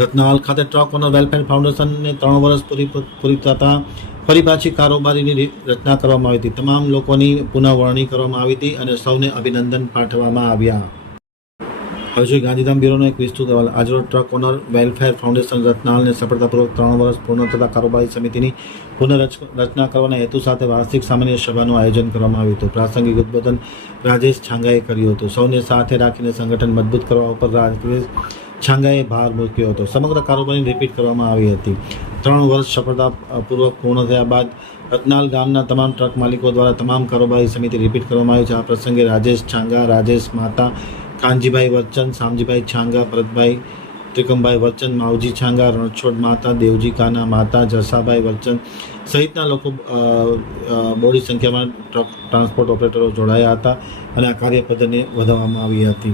રત્નાવાલ ખાતે truck owner welfare ફાઉન્ડેશનને ત્રણ વર્ષ પૂરી પૂરી થતાં ફરી પાછી કારોબારીની રચના કરવામાં આવી હતી. તમામ લોકોની પુનઃવરણી કરવામાં આવી હતી અને સૌને અભિનંદન પાઠવવામાં આવ્યા. હવે જોઈએ ગાંધીધામ બ્યુરોનો એક વિસ્તૃત અહેવાલ. આજરોજ ટ્રક ઓનર વેલફેર ફાઉન્ડેશન રત્નાલને સફળતાપૂર્વક ત્રણ વર્ષ પૂર્ણ થતા કારોબારી સમિતિની પુનઃરચના કરવાના હેતુ સાથે વાર્ષિક સામાન્ય સભાનું આયોજન કરવામાં આવ્યું હતું. પ્રાસંગિક ઉદ્બોધન રાજેશ છાંગાએ કર્યું હતું. સૌને સાથે રાખીને સંગઠન મજબૂત કરવા ઉપર રાજેશ છાંગાએ ભાર મૂક્યો હતો. સમગ્ર કારોબારી રિપીટ કરવામાં આવી હતી. ત્રણ વર્ષ સફળતાપૂર્વક પૂર્ણ થયા બાદ રત્નાલ ગામના તમામ ટ્રક માલિકો દ્વારા તમામ કારોબારી સમિતિ રિપીટ કરવામાં આવી છે. આ પ્રસંગે રાજેશ છાંગા, રાજેશ માતા, કાનજીભાઈ વચ્ચન, શામજીભાઈ છાંગા, ભરતભાઈ ત્રિકમભાઈ વચ્ચન, માવજી છાંગા, રણછોડ માતા, દેવજી કાના માતા, જસાભાઈ વચ્ચન સહિતના લોકો બહોળી સંખ્યામાં ટ્રક ટ્રાન્સપોર્ટ ઓપરેટરો જોડાયા હતા અને આ કાર્યપદ્ધતિને વધારવામાં આવી હતી.